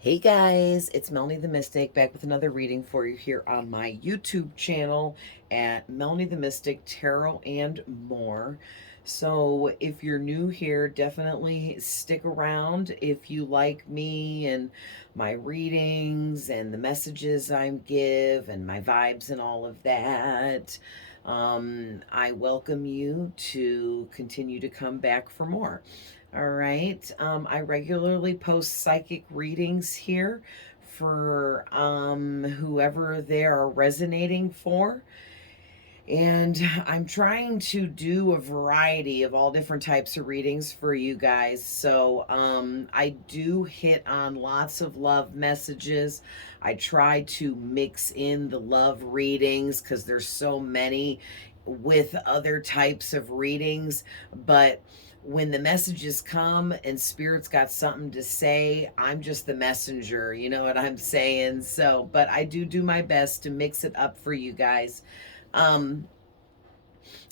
Hey guys, it's Melanie the Mystic back with another reading for you here on my YouTube channel at Melanie the Mystic Tarot and More. So if you're new here, definitely stick around. If you like me and my readings and the messages I give and my vibes and all of that, I welcome you to continue to come back for more. All right. I regularly post psychic readings here for whoever they are resonating for. And I'm trying to do a variety of all different types of readings for you guys. So I do hit on lots of love messages. I try to mix in the love readings because there's so many with other types of readings. But when the messages come and spirit's got something to say, I'm just the messenger, you know what I'm saying? So, but I do my best to mix it up for you guys. um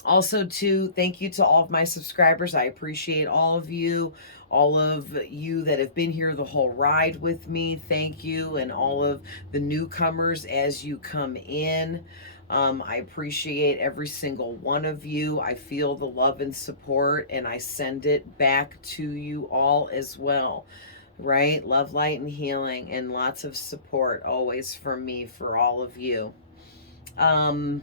Also, too, thank you to all of my subscribers. I appreciate all of you that have been here the whole ride with me. Thank you. And all of the newcomers as you come in. I appreciate every single one of you. I feel the love and support, and I send it back to you all as well. Right? Love, light, and healing, and lots of support always from me for all of you. Um,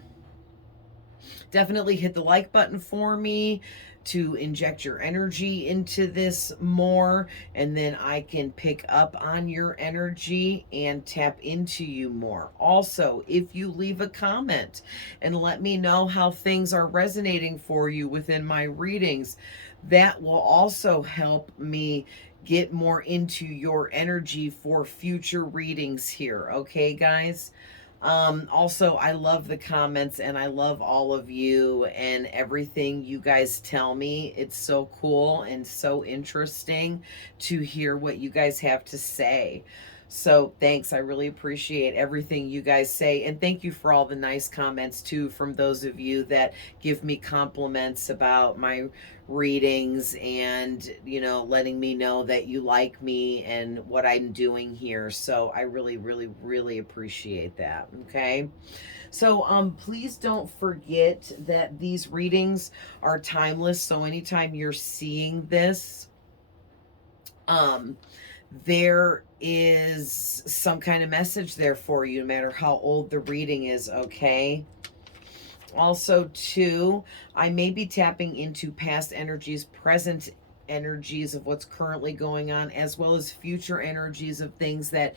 Definitely hit the like button for me to inject your energy into this more, and then I can pick up on your energy and tap into you more. Also, if you leave a comment and let me know how things are resonating for you within my readings, that will also help me get more into your energy for future readings here. Okay, guys? Also, I love the comments and I love all of you and everything you guys tell me. It's so cool and so interesting to hear what you guys have to say. So thanks. I really appreciate everything you guys say. And thank you for all the nice comments too from those of you that give me compliments about my readings and, letting me know that you like me and what I'm doing here. So I really appreciate that. Okay. So please don't forget that these readings are timeless. So anytime you're seeing this, um there is some kind of message there for you, no matter how old the reading is. Okay. Also, too, I may be tapping into past energies, present energies of what's currently going on, as well as future energies of things that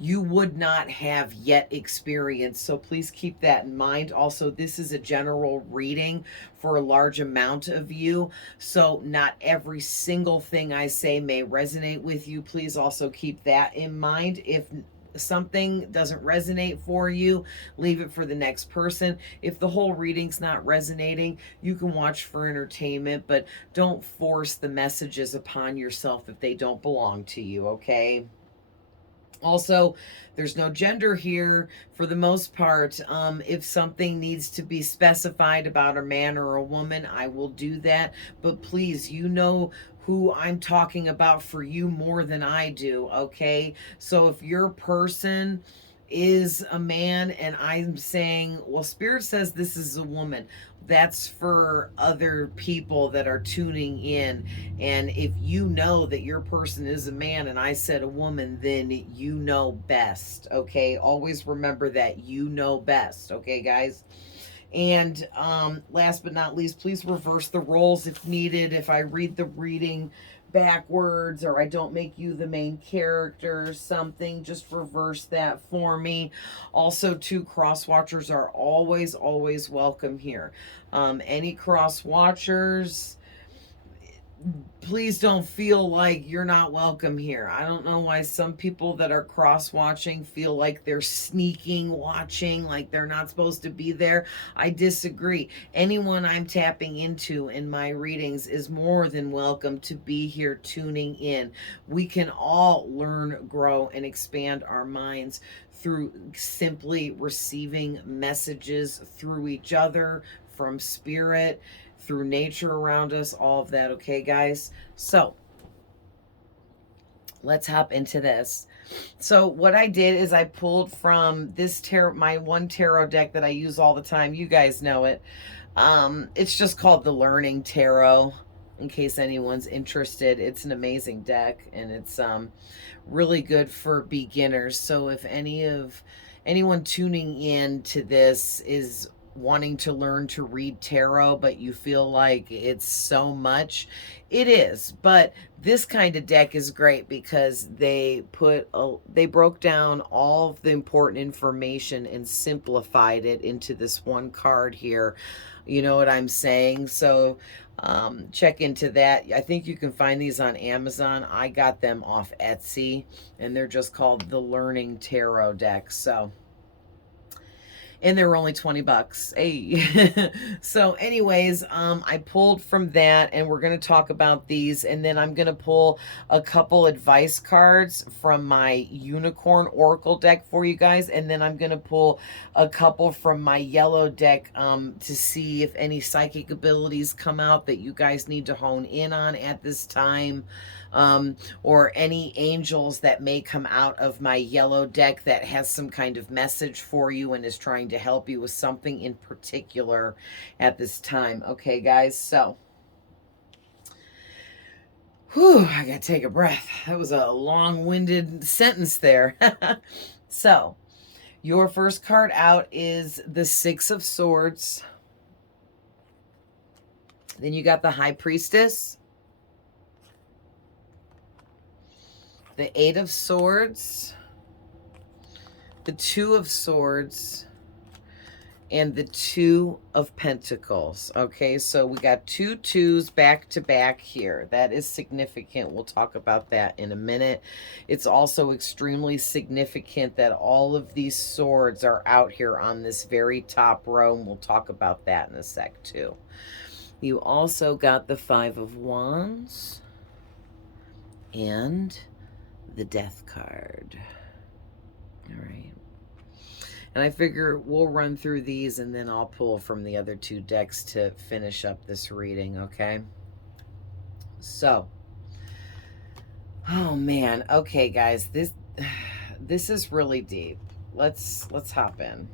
you would not have yet experienced. So please keep that in mind. Also, this is a general reading for a large amount of you. So not every single thing I say may resonate with you. Please also keep that in mind. If something doesn't resonate for you, leave it for the next person. If the whole reading's not resonating, you can watch for entertainment, but don't force the messages upon yourself if they don't belong to you. Okay. Also, there's no gender here for the most part. If something needs to be specified about a man or a woman, I will do that. But please, you know who I'm talking about for you more than I do, okay? So if your person is a man and I'm saying, well, Spirit says this is a woman, that's for other people that are tuning in. And if you know that your person is a man and I said a woman, then you know best. Okay. Always remember that you know best. Okay, guys. And last but not least, please reverse the roles if needed. If I read the reading backwards or I don't make you the main character or something, just reverse that for me. Also, two cross watchers are always welcome here. Any cross watchers, please don't feel like you're not welcome here. I don't know why some people that are cross watching feel like they're sneaking watching, like they're not supposed to be there. I disagree. Anyone I'm tapping into in my readings is more than welcome to be here tuning in. We can all learn, grow, and expand our minds through simply receiving messages through each other, from spirit, through nature around us, all of that. Okay, guys? So let's hop into this. So what I did is I pulled from this tarot, my one tarot deck that I use all the time. You guys know it. It's just called the Learning Tarot, in case anyone's interested. It's an amazing deck, and it's really good for beginners. So if anyone tuning in to this is wanting to learn to read tarot, but you feel like it's so much, it is. But this kind of deck is great because they broke down all of the important information and simplified it into this one card here. You know what I'm saying? So check into that. I think you can find these on Amazon. I got them off Etsy, and they're just called the Learning Tarot deck. So, and they were only 20 bucks. Hey. So anyways, I pulled from that, and we're going to talk about these, and then I'm going to pull a couple advice cards from my Unicorn Oracle deck for you guys, and then I'm going to pull a couple from my yellow deck to see if any psychic abilities come out that you guys need to hone in on at this time, or any angels that may come out of my yellow deck that has some kind of message for you and is trying to help you with something in particular at this time. Okay, guys, so whew, I gotta take a breath. That was a long-winded sentence there. So your first card out is the Six of Swords. Then you got the High Priestess, the Eight of Swords, the Two of Swords, and the Two of Pentacles. Okay, so we got 2 twos back to back here. That is significant. We'll talk about that in a minute. It's also extremely significant that all of these swords are out here on this very top row, and we'll talk about that in a sec too. You also got the Five of Wands and the Death card. All right. And I figure we'll run through these, and then I'll pull from the other 2 decks to finish up this reading, okay? So, oh man. Okay, guys, this is really deep. Let's hop in.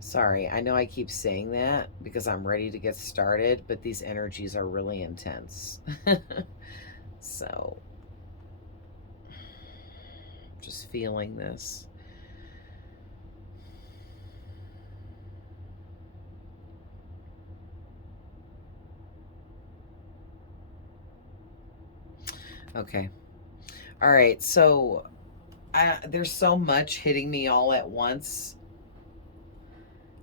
Sorry, I know I keep saying that because I'm ready to get started, but these energies are really intense. So, just feeling this. Okay. All right. So there's so much hitting me all at once.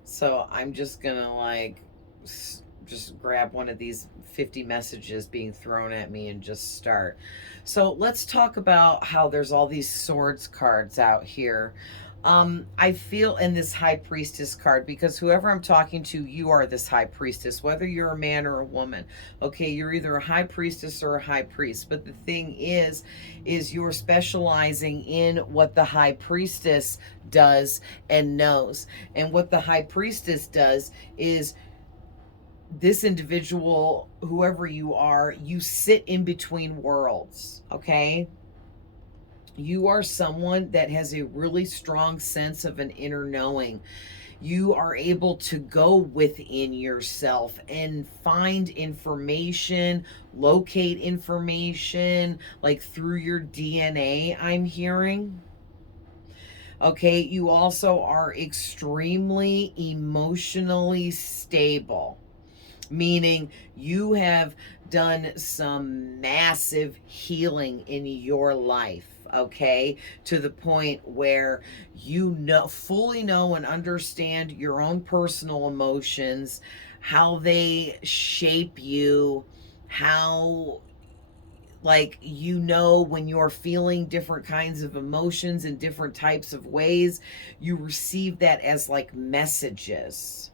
So I'm just going to like just grab one of these 50 messages being thrown at me and just start. So let's talk about how there's all these swords cards out here. I feel in this High Priestess card, because whoever I'm talking to, you are this High Priestess, whether you're a man or a woman. Okay, you're either a High Priestess or a High Priest. But the thing is you're specializing in what the High Priestess does and knows. And what the High Priestess does is, this individual, whoever you are, you sit in between worlds, okay? You are someone that has a really strong sense of an inner knowing. You are able to go within yourself and find information, locate information, like through your DNA, I'm hearing. Okay, you also are extremely emotionally stable, meaning you have done some massive healing in your life, okay, to the point where you fully know and understand your own personal emotions, how they shape you, how, like, you know, when you're feeling different kinds of emotions in different types of ways, you receive that as like messages.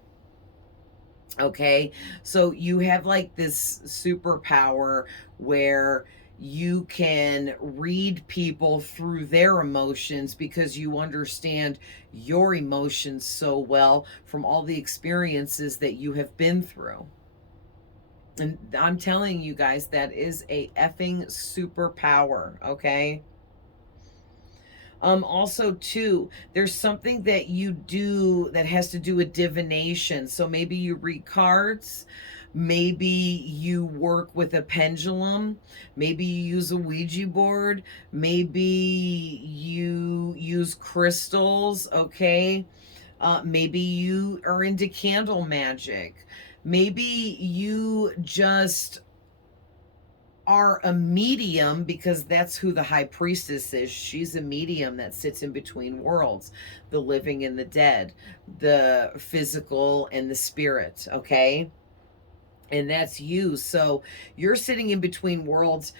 Okay, so you have like this superpower where you can read people through their emotions because you understand your emotions so well from all the experiences that you have been through. And I'm telling you guys, that is a effing superpower, okay? Also too, there's something that you do that has to do with divination. So maybe you read cards, maybe you work with a pendulum, maybe you use a Ouija board, maybe you use crystals, okay? Maybe you are into candle magic. Maybe you just are a medium, because that's who the high priestess is. She's a medium that sits in between worlds, the living and the dead, the physical and the spirit, okay? And that's you. So you're sitting in between worlds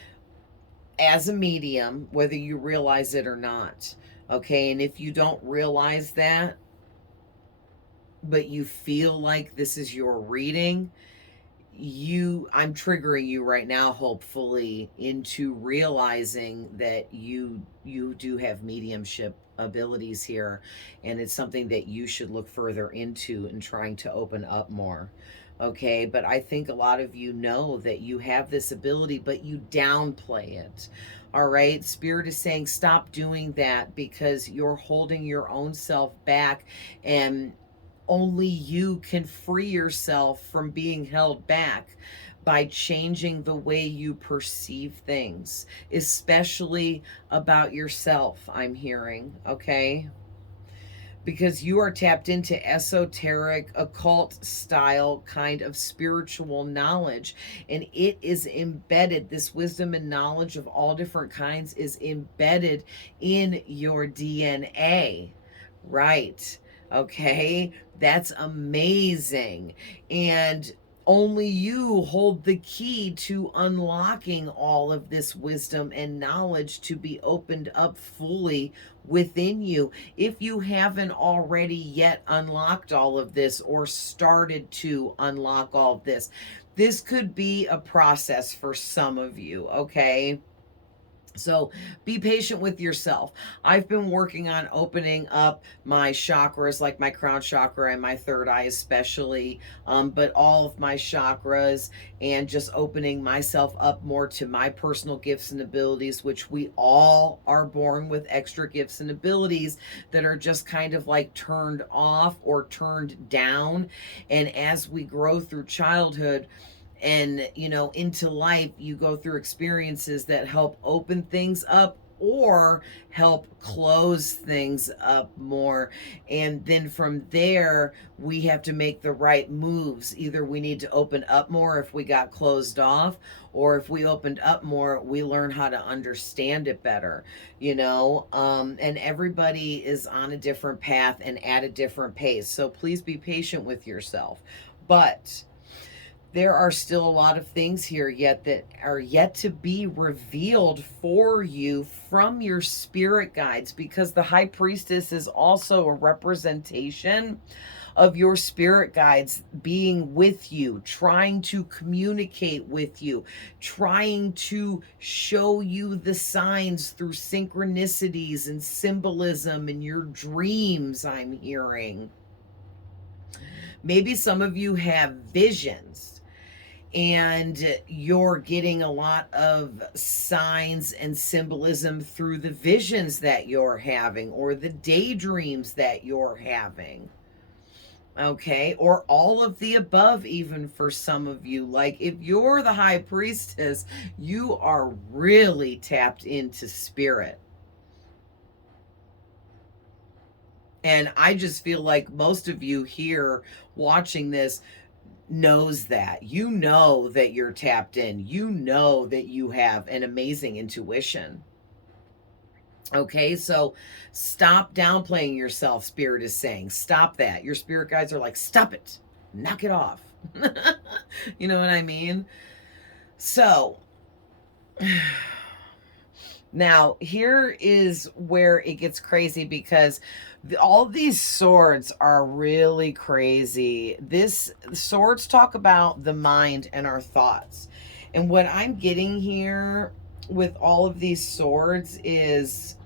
as a medium, whether you realize it or not, okay? And if you don't realize that, but you feel like this is your reading, I'm triggering you right now, hopefully, into realizing that you do have mediumship abilities here, and it's something that you should look further into and trying to open up more. Okay, but I think a lot of you know that you have this ability, but you downplay it. All right, Spirit is saying stop doing that, because you're holding your own self back, and only you can free yourself from being held back by changing the way you perceive things, especially about yourself, I'm hearing, okay? Because you are tapped into esoteric, occult style kind of spiritual knowledge, and it is embedded. This wisdom and knowledge of all different kinds is embedded in your DNA, right? Okay, that's amazing. And only you hold the key to unlocking all of this wisdom and knowledge to be opened up fully within you. If you haven't already yet unlocked all of this or started to unlock all of this, this could be a process for some of you, okay? So be patient with yourself. I've been working on opening up my chakras, like my crown chakra and my third eye especially, but all of my chakras, and just opening myself up more to my personal gifts and abilities, which we all are born with extra gifts and abilities that are just kind of like turned off or turned down. And as we grow through childhood, and into life, you go through experiences that help open things up or help close things up more, and then from there we have to make the right moves. Either we need to open up more if we got closed off, or if we opened up more, we learn how to understand it better, and everybody is on a different path and at a different pace, so please be patient with yourself. But there are still a lot of things here yet that are yet to be revealed for you from your spirit guides, because the high priestess is also a representation of your spirit guides being with you, trying to communicate with you, trying to show you the signs through synchronicities and symbolism in your dreams, I'm hearing. Maybe some of you have visions, and you're getting a lot of signs and symbolism through the visions that you're having, or the daydreams that you're having, okay? Or all of the above, even for some of you. Like, if you're the high priestess, you are really tapped into spirit. And I just feel like most of you here watching this knows that. You know that you're tapped in. You know that you have an amazing intuition. Okay, so stop downplaying yourself, Spirit is saying. Stop that. Your spirit guides are like, stop it. Knock it off. You know what I mean? So, now, here is where it gets crazy, because all these swords are really crazy. Swords talk about the mind and our thoughts. And what I'm getting here with all of these swords is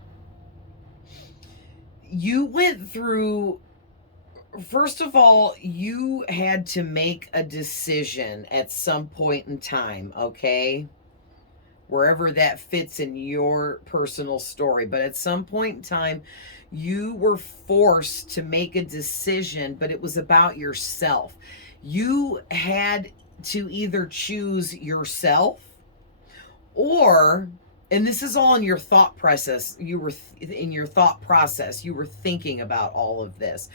you went through First of all, you had to make a decision at some point in time, okay? Wherever that fits in your personal story. But at some point in time, you were forced to make a decision, but it was about yourself. You had to either choose yourself or, and this is all in your thought process, in your thought process, you were thinking about all of this,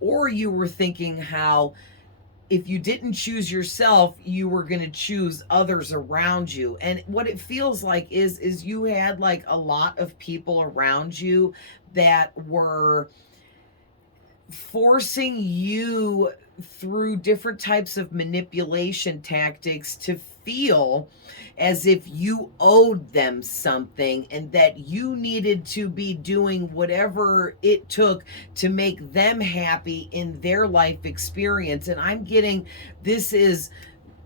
or you were thinking how if you didn't choose yourself, you were going to choose others around you. And what it feels like is you had like a lot of people around you that were forcing you through different types of manipulation tactics to feel as if you owed them something and that you needed to be doing whatever it took to make them happy in their life experience. And I'm getting this is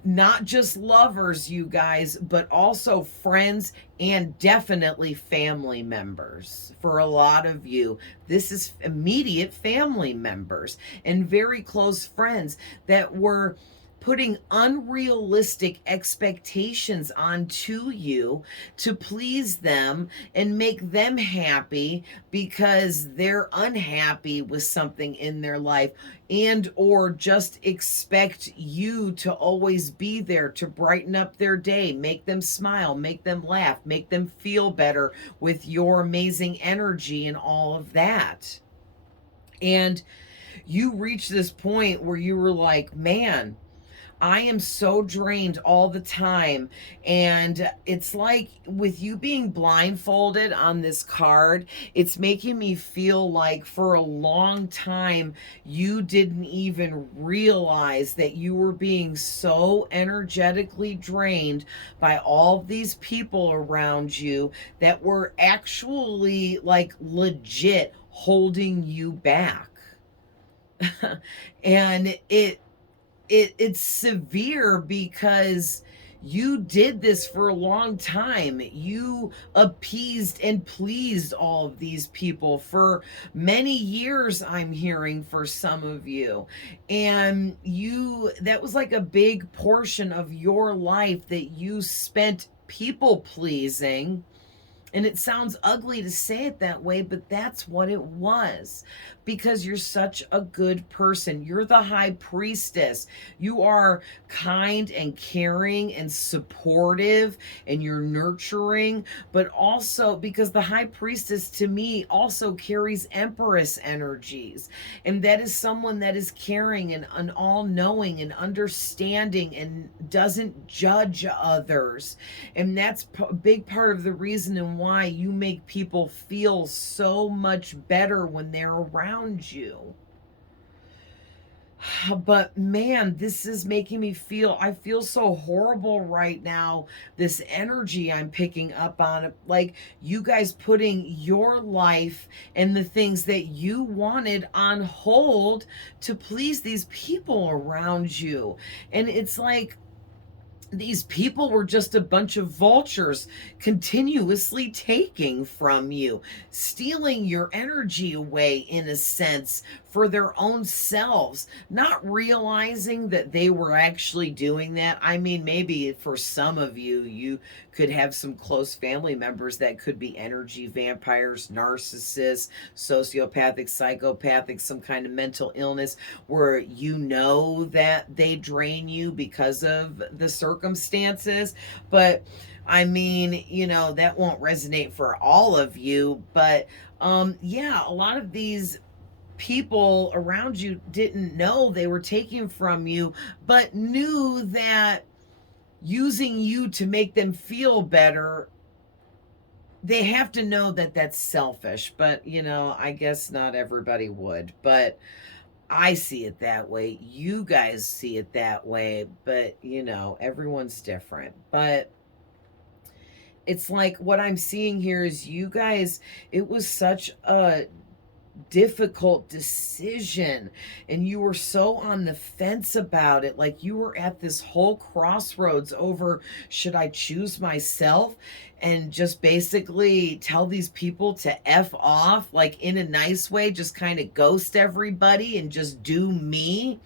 not just lovers, you guys, but also friends and definitely family members. For a lot of you, this is immediate family members and very close friends that were putting unrealistic expectations onto you to please them and make them happy because they're unhappy with something in their life, and or just expect you to always be there to brighten up their day, make them smile, make them laugh, make them feel better with your amazing energy and all of that. And you reached this point where you were like, man, I am so drained all the time. And it's like with you being blindfolded on this card, it's making me feel like for a long time, you didn't even realize that you were being so energetically drained by all these people around you that were actually like legit holding you back. And it's severe because you did this for a long time. You appeased and pleased all of these people for many years, I'm hearing, for some of you. And you, that was like a big portion of your life that you spent people pleasing. And it sounds ugly to say it that way, but that's what it was because you're such a good person. You're the high priestess. You are kind and caring and supportive and you're nurturing, but also because the high priestess to me also carries empress energies. And that is someone that is caring and all knowing and understanding and doesn't judge others. And that's a big part of the reason and why you make people feel so much better when they're around you. But man, this is making me feel, I feel so horrible right now. This energy I'm picking up on, like you guys putting your life and the things that you wanted on hold to please these people around you. And it's like, these people were just a bunch of vultures continuously taking from you, stealing your energy away in a sense for their own selves, not realizing that they were actually doing that. I mean, maybe for some of you, you could have some close family members that could be energy vampires, narcissists, sociopathic, psychopathic, some kind of mental illness where you know that they drain you because of the circumstances. But I mean, you know, that won't resonate for all of you. But yeah, a lot of these people around you didn't know they were taking from you, but knew that using you to make them feel better, they have to know that that's selfish. But, you know, I guess not everybody would. But I see it that way. You guys see it that way. But, you know, everyone's different. But it's like what I'm seeing here is you guys, it was such a difficult decision and you were so on the fence about it, like you were at this whole crossroads over, should I choose myself and just basically tell these people to F off, like in a nice way, just kind of ghost everybody and just do me?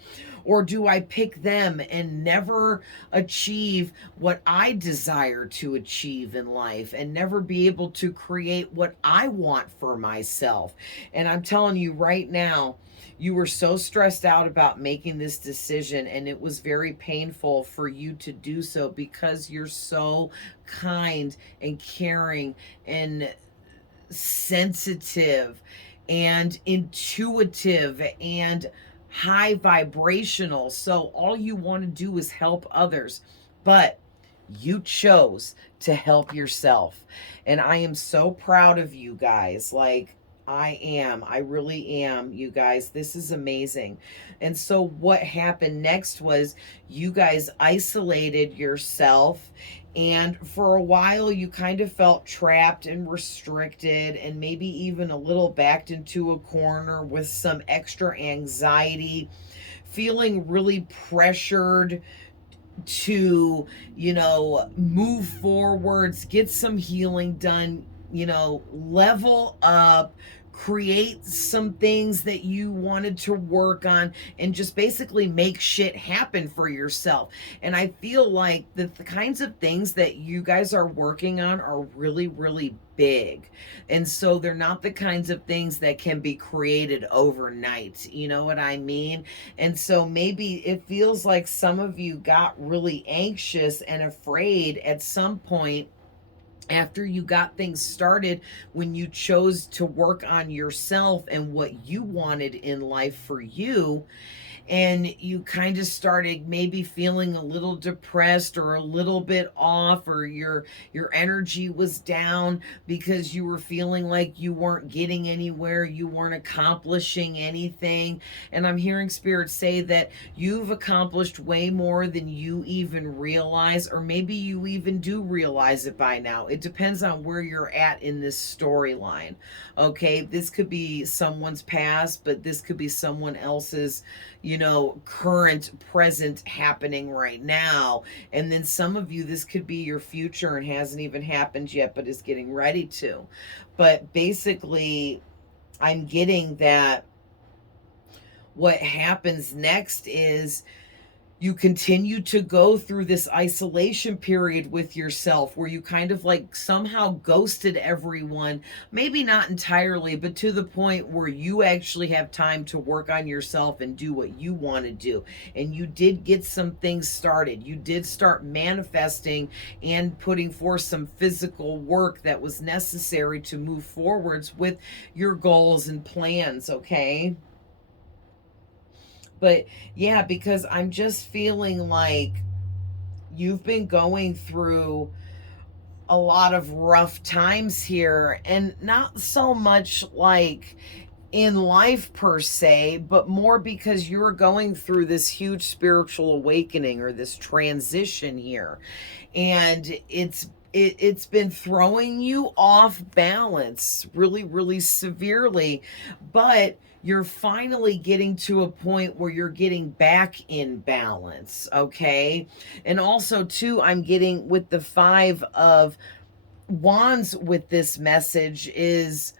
Or do I pick them and never achieve what I desire to achieve in life and never be able to create what I want for myself? And I'm telling you right now, you were so stressed out about making this decision, and it was very painful for you to do so because you're so kind and caring and sensitive and intuitive and high vibrational. So all you want to do is help others. But you chose to help yourself. And I am so proud of you guys. Like, I am. I really am, you guys. This is amazing. And so, what happened next was you guys isolated yourself. And for a while, you kind of felt trapped and restricted, and maybe even a little backed into a corner with some extra anxiety, feeling really pressured to, move forwards, get some healing done, level up, create some things that you wanted to work on, and just basically make shit happen for yourself. And I feel like the kinds of things that you guys are working on are really, really big. And so they're not the kinds of things that can be created overnight. You know what I mean? And so maybe it feels like some of you got really anxious and afraid at some point after you got things started, when you chose to work on yourself and what you wanted in life for you. And you kind of started maybe feeling a little depressed or a little bit off, or your energy was down because you were feeling like you weren't getting anywhere, you weren't accomplishing anything. And I'm hearing spirit say that you've accomplished way more than you even realize, or maybe you even do realize it by now. It depends on where you're at in this storyline. Okay, this could be someone's past, but this could be someone else's, current, present, happening right now. And then some of you, this could be your future and hasn't even happened yet, but is getting ready to. But basically, I'm getting that what happens next is you continue to go through this isolation period with yourself where you kind of like somehow ghosted everyone, maybe not entirely, but to the point where you actually have time to work on yourself and do what you want to do. And you did get some things started. You did start manifesting and putting forth some physical work that was necessary to move forwards with your goals and plans, okay? But yeah, because I'm just feeling like you've been going through a lot of rough times here, and not so much like in life per se, but more because you're going through this huge spiritual awakening or this transition here. And it's been throwing you off balance really, really severely, but you're finally getting to a point where you're getting back in balance, okay? And also, too, I'm getting with the 5 of Wands with this message is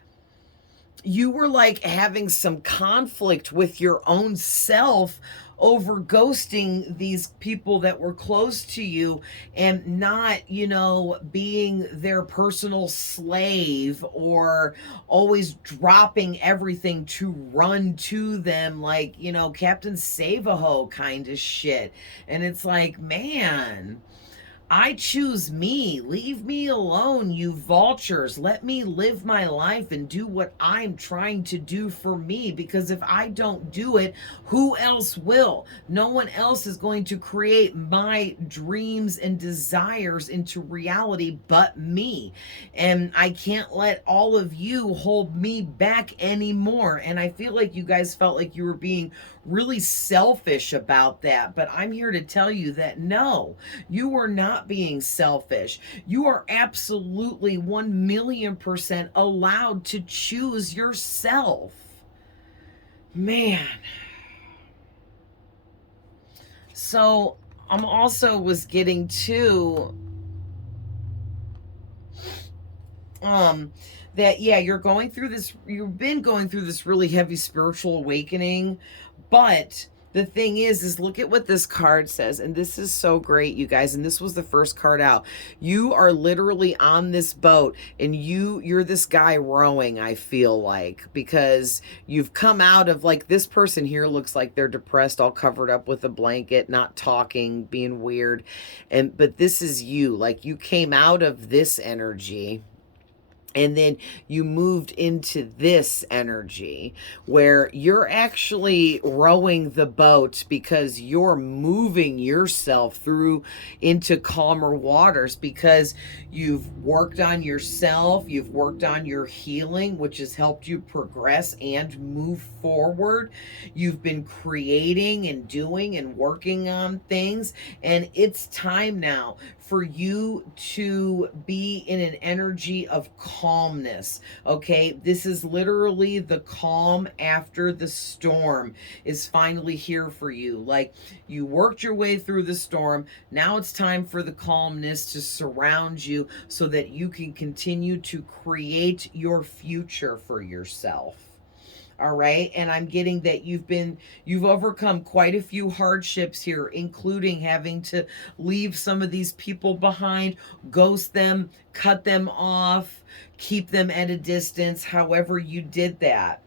you were like having some conflict with your own self over ghosting these people that were close to you and not, being their personal slave or always dropping everything to run to them like, Captain Save-A-Ho kind of shit. And it's like, man, I choose me. Leave me alone, you vultures. Let me live my life and do what I'm trying to do for me. Because if I don't do it, who else will? No one else is going to create my dreams and desires into reality but me. And I can't let all of you hold me back anymore. And I feel like you guys felt like you were being really selfish about that. But I'm here to tell you that no, you are not being selfish. You are absolutely 1,000,000% allowed to choose yourself. Man. So I'm also was getting to um that, yeah, you've been going through this really heavy spiritual awakening, but the thing is look at what this card says, and this is so great, you guys, and this was the first card out. You are literally on this boat, and you're this guy rowing, I feel like, because you've come out of, like, this person here looks like they're depressed, all covered up with a blanket, not talking, being weird, and but this is you, like, you came out of this energy and then you moved into this energy where you're actually rowing the boat because you're moving yourself through into calmer waters, because you've worked on yourself, you've worked on your healing, which has helped you progress and move forward. You've been creating and doing and working on things, and it's time now for you to be in an energy of calmness. Okay, this is literally the calm after the storm is finally here for you. Like, you worked your way through the storm, now it's time for the calmness to surround you so that you can continue to create your future for yourself. All right, and I'm getting that you've overcome quite a few hardships here, including having to leave some of these people behind, ghost them, cut them off, keep them at a distance, however you did that.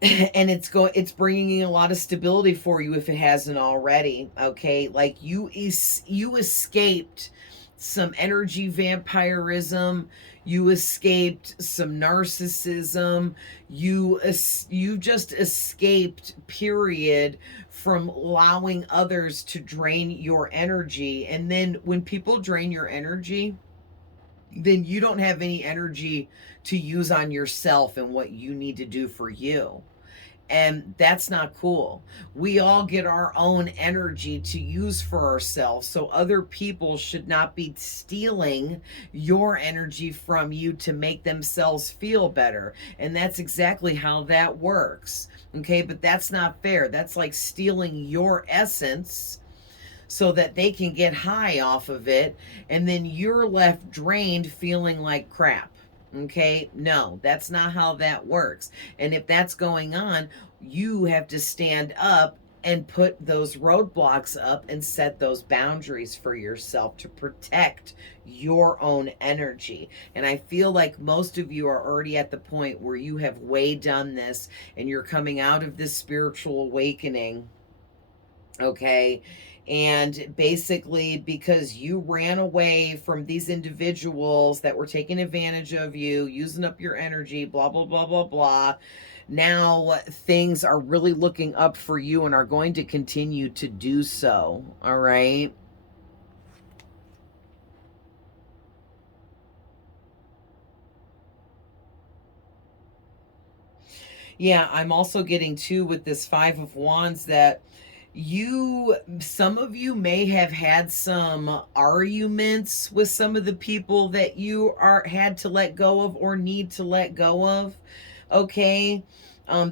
And it's bringing in a lot of stability for you if it hasn't already. Okay, like you escaped some energy vampirism, you escaped some narcissism, you just escaped, period, from allowing others to drain your energy. And then when people drain your energy, then you don't have any energy to use on yourself and what you need to do for you. And that's not cool. We all get our own energy to use for ourselves. So other people should not be stealing your energy from you to make themselves feel better. And that's exactly how that works. Okay, but that's not fair. That's like stealing your essence so that they can get high off of it, and then you're left drained feeling like crap. Okay, no, that's not how that works. And if that's going on, you have to stand up and put those roadblocks up and set those boundaries for yourself to protect your own energy. And I feel like most of you are already at the point where you have way done this and you're coming out of this spiritual awakening. Okay, and basically because you ran away from these individuals that were taking advantage of you, using up your energy, blah blah blah blah blah, now things are really looking up for you and are going to continue to do so. All right, yeah, I'm also getting too with this Five of Wands that some of you may have had some arguments with some of the people that you are had to let go of or need to let go of. Okay,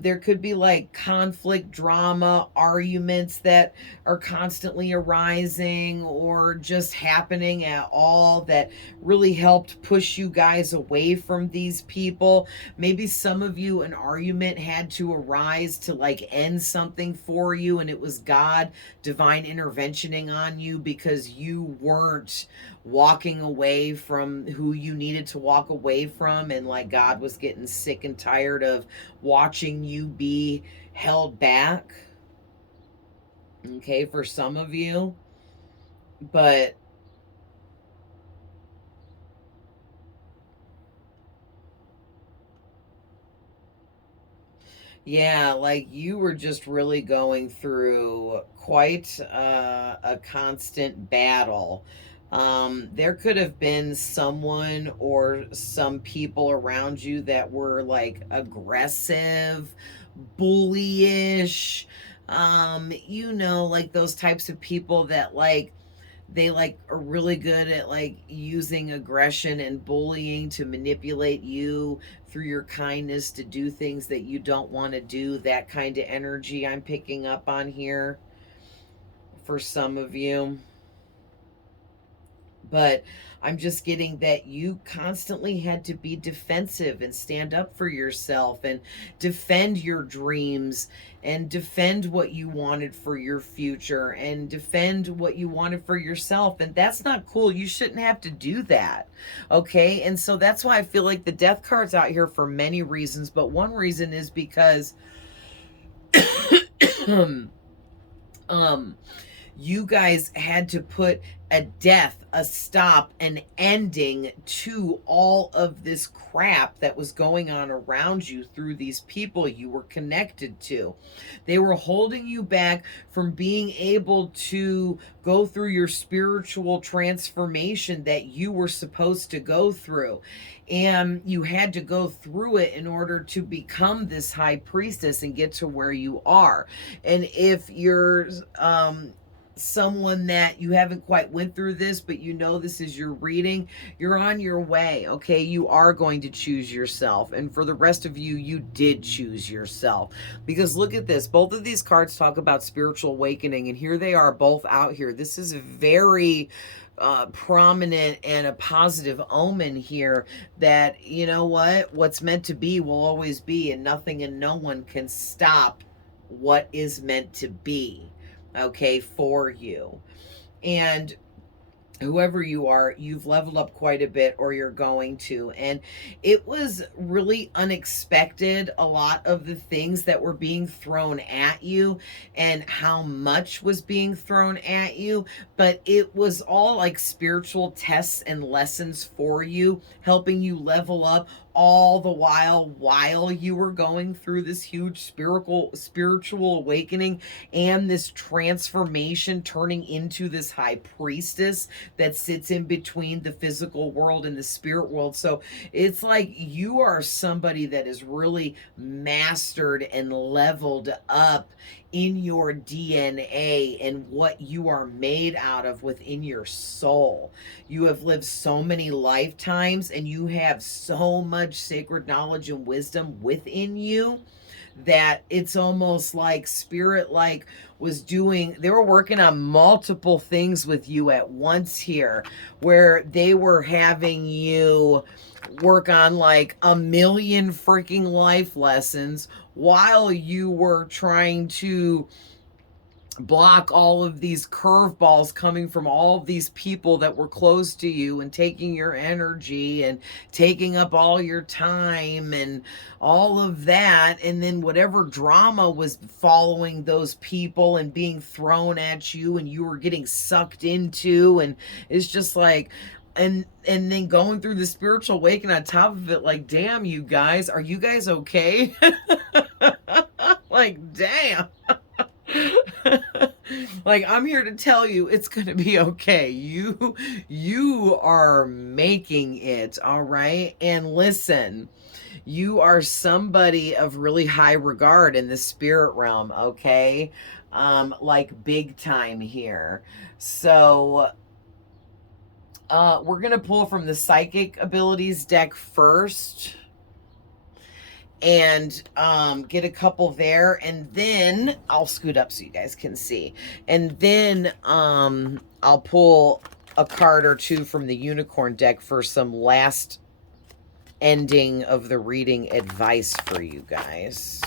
there could be like conflict, drama, arguments that are constantly arising or just happening at all that really helped push you guys away from these people. Maybe some of you, an argument had to arise to like end something for you, and it was God, divine interventioning on you because you weren't walking away from who you needed to walk away from, and like God was getting sick and tired of watching you be held back. Okay, for some of you. But yeah, like you were just really going through quite a constant battle. There could have been someone or some people around you that were like aggressive, bullyish, like those types of people that like they like are really good at like using aggression and bullying to manipulate you through your kindness to do things that you don't want to do. That kind of energy I'm picking up on here for some of you. But I'm just getting that you constantly had to be defensive and stand up for yourself and defend your dreams and defend what you wanted for your future and defend what you wanted for yourself. And that's not cool. You shouldn't have to do that. Okay. And so that's why I feel like the death card's out here for many reasons. But one reason is because you guys had to put a death, a stop, an ending to all of this crap that was going on around you through these people you were connected to. They were holding you back from being able to go through your spiritual transformation that you were supposed to go through. And you had to go through it in order to become this high priestess and get to where you are. And if you're someone that you haven't quite went through this, but you know this is your reading, you're on your way. Okay, you are going to choose yourself. And for the rest of you, you did choose yourself. Because look at this, both of these cards talk about spiritual awakening, and here they are both out here. This is very prominent and a positive omen here that, you know what's meant to be will always be, and nothing and no one can stop what is meant to be, okay, for you. And whoever you are, you've leveled up quite a bit, or you're going to. And it was really unexpected, a lot of the things that were being thrown at you and how much was being thrown at you. But it was all like spiritual tests and lessons for you, helping you level up all the while you were going through this huge spiritual awakening and this transformation, turning into this high priestess that sits in between the physical world and the spirit world. So it's like you are somebody that is really mastered and leveled up in your DNA and what you are made out of within your soul. You have lived so many lifetimes and you have so much sacred knowledge and wisdom within you that it's almost like spirit like was doing, they were working on multiple things with you at once here, where they were having you work on like a million freaking life lessons while you were trying to block all of these curveballs coming from all of these people that were close to you and taking your energy and taking up all your time and all of that. And then whatever drama was following those people and being thrown at you and you were getting sucked into, and it's just like, and then going through the spiritual awakening on top of it, like, damn, you guys, are you guys okay? Like, damn. Like, I'm here to tell you it's going to be okay. You are making it, all right? And listen, you are somebody of really high regard in the spirit realm, okay? Like big time here. So we're going to pull from the Psychic Abilities deck first and get a couple there, and then I'll scoot up so you guys can see, and then I'll pull a card or two from the Unicorn deck for some last ending of the reading advice for you guys.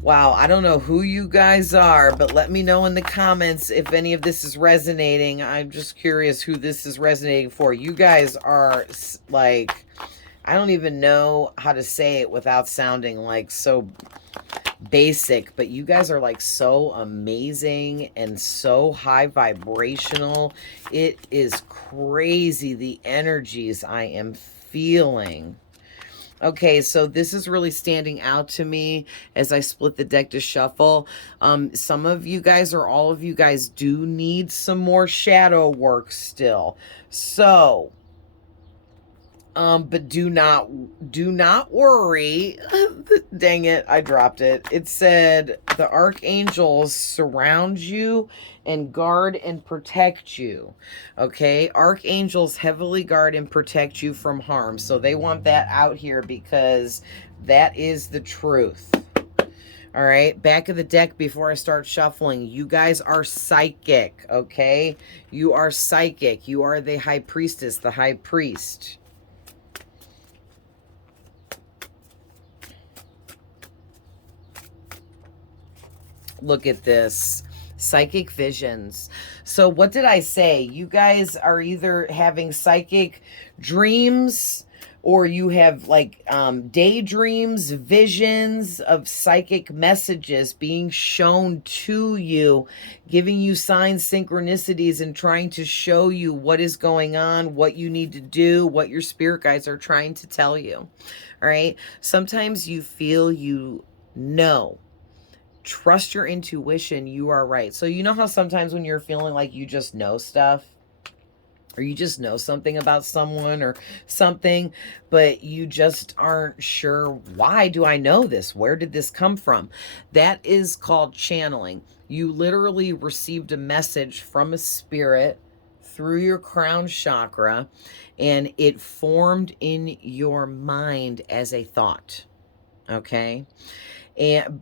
Wow, I don't know who you guys are, but let me know in the comments if any of this is resonating. I'm just curious who this is resonating for. You guys are like, I don't even know how to say it without sounding like so basic, but you guys are like so amazing and so high vibrational. It is crazy the energies I am feeling. Okay, so this is really standing out to me as I split the deck to shuffle. Some of you guys, or all of you guys, do need some more shadow work still. So But do not worry. Dang it, I dropped it. It said the archangels surround you and guard and protect you. Okay, archangels heavily guard and protect you from harm. So they want that out here because that is the truth. All right, back of the deck before I start shuffling. You guys are psychic, okay? You are psychic. You are the high priestess, the high priest. Look at this. Psychic visions. So what did I say? You guys are either having psychic dreams or you have like daydreams, visions of psychic messages being shown to you, giving you signs, synchronicities, and trying to show you what is going on, what you need to do, what your spirit guides are trying to tell you. All right. Sometimes you feel you know. Trust your intuition. You are right. So you know how sometimes when you're feeling like you just know stuff, or you just know something about someone or something, but you just aren't sure, why do I know this? Where did this come from? That is called channeling. You literally received a message from a spirit through your crown chakra, and it formed in your mind as a thought. Okay?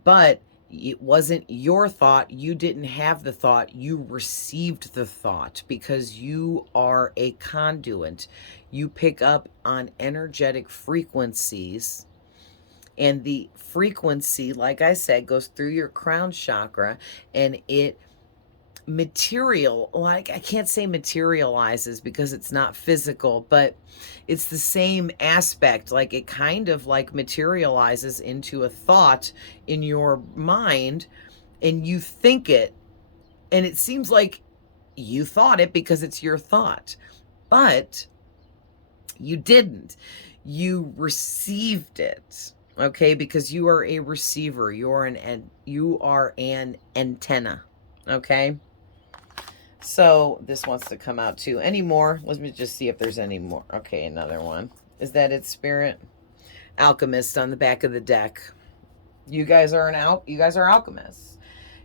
But it wasn't your thought. You didn't have the thought. You received the thought because you are a conduit. You pick up on energetic frequencies, and the frequency, like I said, goes through your crown chakra, and it I can't say materializes because it's not physical, but it's the same aspect. Like it kind of like materializes into a thought in your mind, and you think it, and it seems like you thought it because it's your thought, but you didn't. You received it. Okay, because you are a receiver. You are an antenna. Okay. So this wants to come out too. Any more? Let me just see if there's any more. Okay, another one. Is that it, Spirit? Alchemist on the back of the deck. You guys are alchemists.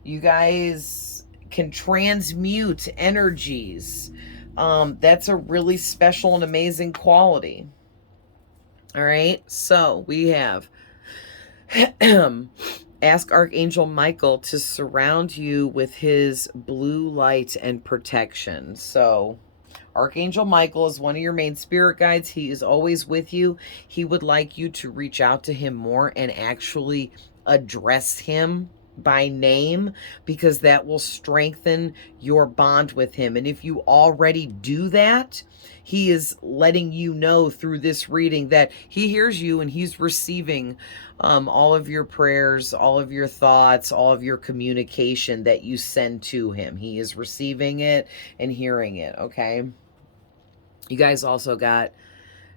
You guys can transmute energies. That's a really special and amazing quality. All right. So we have ask Archangel Michael to surround you with his blue light and protection. So Archangel Michael is one of your main spirit guides. He is always with you. He would like you to reach out to him more and actually address him by name, because that will strengthen your bond with him. And if you already do that, he is letting you know through this reading that he hears you and he's receiving all of your prayers, all of your thoughts, all of your communication that you send to him. He is receiving it and hearing it, okay? You guys also got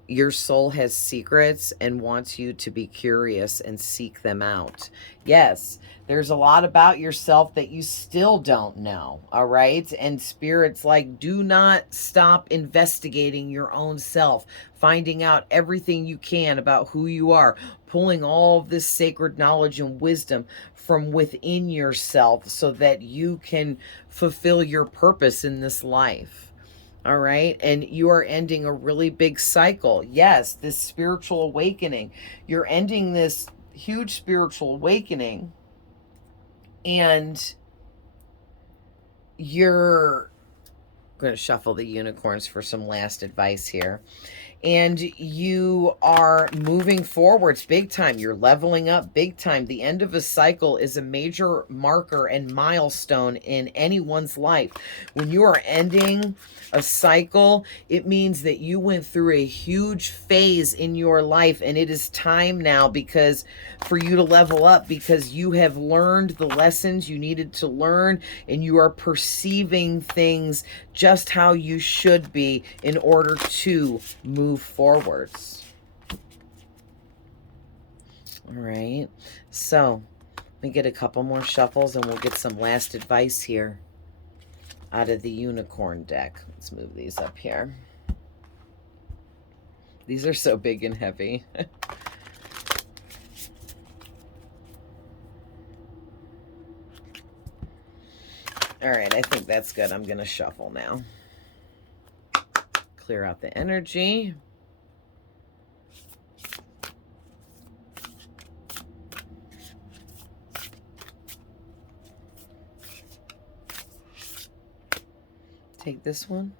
your soul has secrets and wants you to be curious and seek them out. Yes, there's a lot about yourself that you still don't know, all right? And Spirit's like, do not stop investigating your own self, finding out everything you can about who you are, pulling all of this sacred knowledge and wisdom from within yourself so that you can fulfill your purpose in this life. All right. And you are ending a really big cycle. Yes, this spiritual awakening. You're ending this huge spiritual awakening, and you're going to shuffle the unicorns for some last advice here. And you are moving forwards big time. You're leveling up big time. The end of a cycle is a major marker and milestone in anyone's life. When you are ending a cycle, it means that you went through a huge phase in your life, and it is time now for you to level up, because you have learned the lessons you needed to learn, and you are perceiving things just how you should be in order to move forwards. All right, so let me get a couple more shuffles and we'll get some last advice here out of the unicorn deck. Let's move these up here. These are so big and heavy. All right, I think that's good. I'm going to shuffle now. Clear out the energy. Take this one.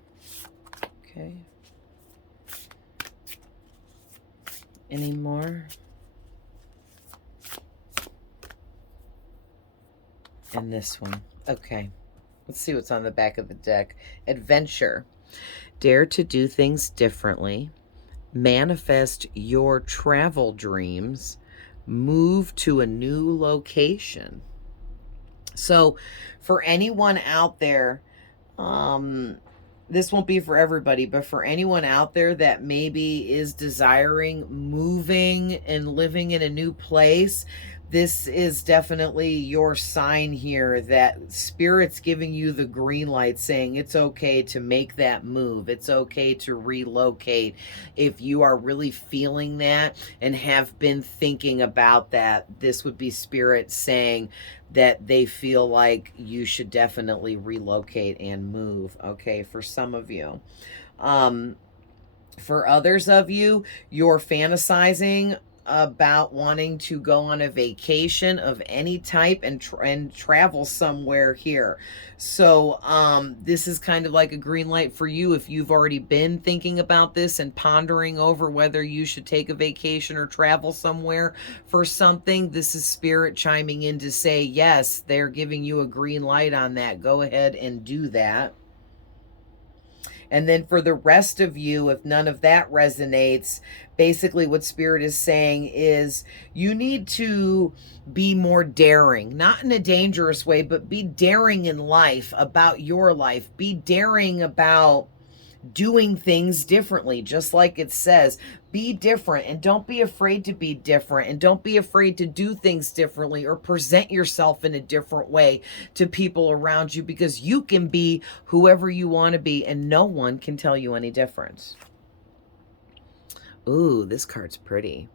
Okay. Any more? And this one. Okay. Let's see what's on the back of the deck. Adventure. Dare to do things differently. Manifest your travel dreams. Move to a new location. So for anyone out there, this won't be for everybody, but for anyone out there that maybe is desiring moving and living in a new place, this is definitely your sign here that Spirit's giving you the green light, saying it's okay to make that move. It's okay to relocate. If you are really feeling that and have been thinking about that, this would be Spirit saying that they feel like you should definitely relocate and move, okay, for some of you. For others of you, you're fantasizing about wanting to go on a vacation of any type and travel somewhere here. So this is kind of like a green light for you if you've already been thinking about this and pondering over whether you should take a vacation or travel somewhere for something. This is Spirit chiming in to say, yes, they're giving you a green light on that. Go ahead and do that. And then for the rest of you, if none of that resonates, basically what Spirit is saying is you need to be more daring, not in a dangerous way, but be daring in life, about your life. Be daring about doing things differently, just like it says. Be different, and don't be afraid to be different, and don't be afraid to do things differently or present yourself in a different way to people around you, because you can be whoever you want to be and no one can tell you any difference. Ooh, this card's pretty.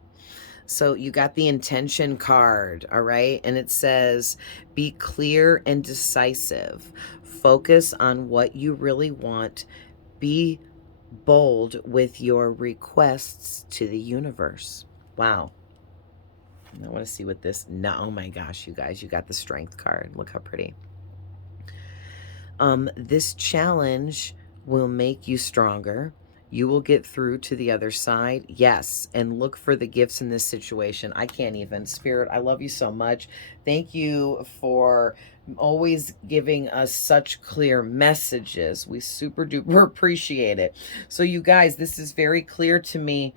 So you got the intention card, all right? And it says, be clear and decisive. Focus on what you really want. Be bold with your requests to the universe. Wow. I want to see what this, no, oh my gosh, you guys, you got the strength card. Look how pretty. This challenge will make you stronger. You will get through to the other side. Yes. And look for the gifts in this situation. I can't even. Spirit, I love you so much. Thank you for always giving us such clear messages. We super duper appreciate it. So you guys, this is very clear to me.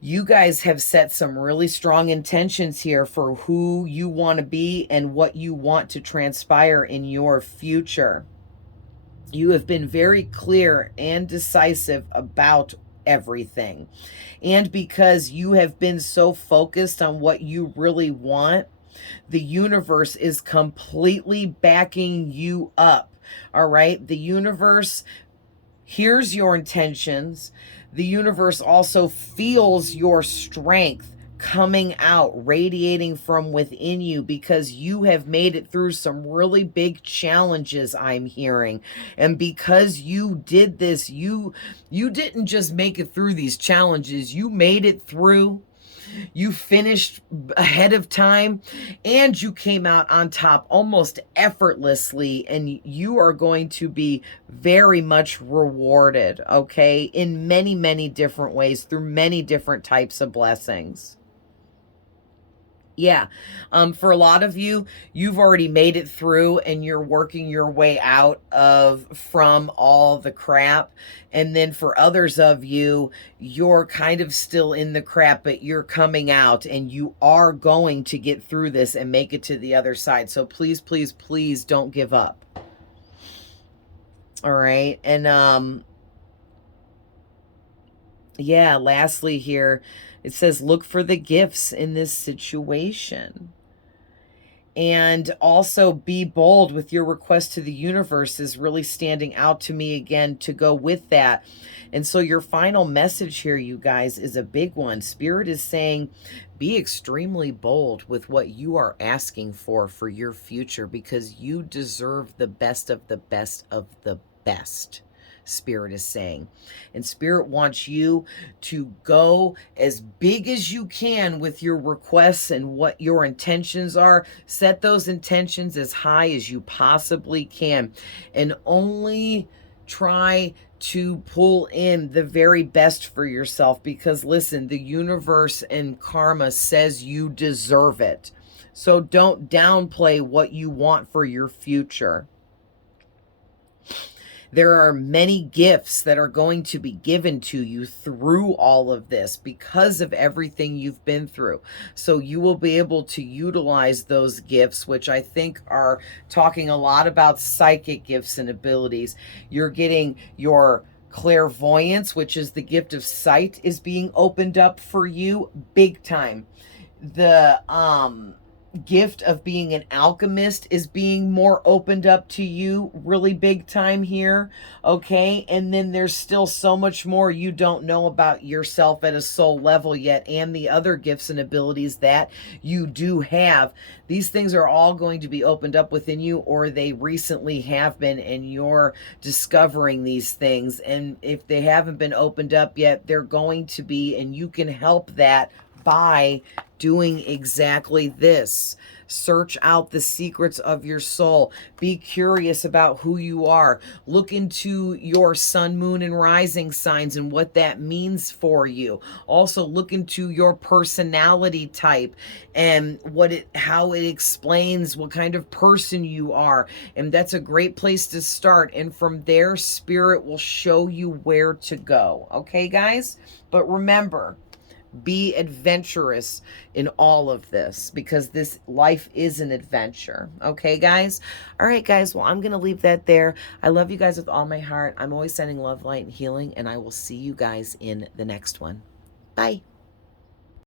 You guys have set some really strong intentions here for who you want to be and what you want to transpire in your future. You have been very clear and decisive about everything. And because you have been so focused on what you really want, the universe is completely backing you up. All right? The universe hears your intentions. The universe also feels your strength coming out, radiating from within you, because you have made it through some really big challenges, I'm hearing. And because you did this, you didn't just make it through these challenges, you made it through. You finished ahead of time and you came out on top almost effortlessly, and you are going to be very much rewarded, okay, in many, many different ways through many different types of blessings. Yeah. For a lot of you, you've already made it through and you're working your way out from all the crap. And then for others of you, you're kind of still in the crap, but you're coming out and you are going to get through this and make it to the other side. So please, please, please don't give up. All right. And, yeah, lastly here, it says, look for the gifts in this situation. And also be bold with your request to the universe is really standing out to me again to go with that. And so your final message here, you guys, is a big one. Spirit is saying, be extremely bold with what you are asking for your future, because you deserve the best of the best of the best. Spirit is saying. And Spirit wants you to go as big as you can with your requests and what your intentions are. Set those intentions as high as you possibly can, and only try to pull in the very best for yourself, because listen, the universe and karma says you deserve it. So don't downplay what you want for your future. There are many gifts that are going to be given to you through all of this because of everything you've been through. So you will be able to utilize those gifts, which I think are talking a lot about psychic gifts and abilities. You're getting your clairvoyance, which is the gift of sight, is being opened up for you big time. The gift of being an alchemist is being more opened up to you really big time here. Okay, and then there's still so much more you don't know about yourself at a soul level yet, and the other gifts and abilities that you do have. These things are all going to be opened up within you, or they recently have been, and you're discovering these things. And if they haven't been opened up yet, they're going to be, and you can help that by doing exactly this. Search out the secrets of your soul. Be curious about who you are. Look into your sun, moon, and rising signs and what that means for you. Also, look into your personality type and how it explains what kind of person you are. And that's a great place to start. And from there, Spirit will show you where to go. Okay, guys? But remember, be adventurous in all of this, because this life is an adventure. Okay, guys? All right, guys. Well, I'm going to leave that there. I love you guys with all my heart. I'm always sending love, light, and healing, and I will see you guys in the next one. Bye.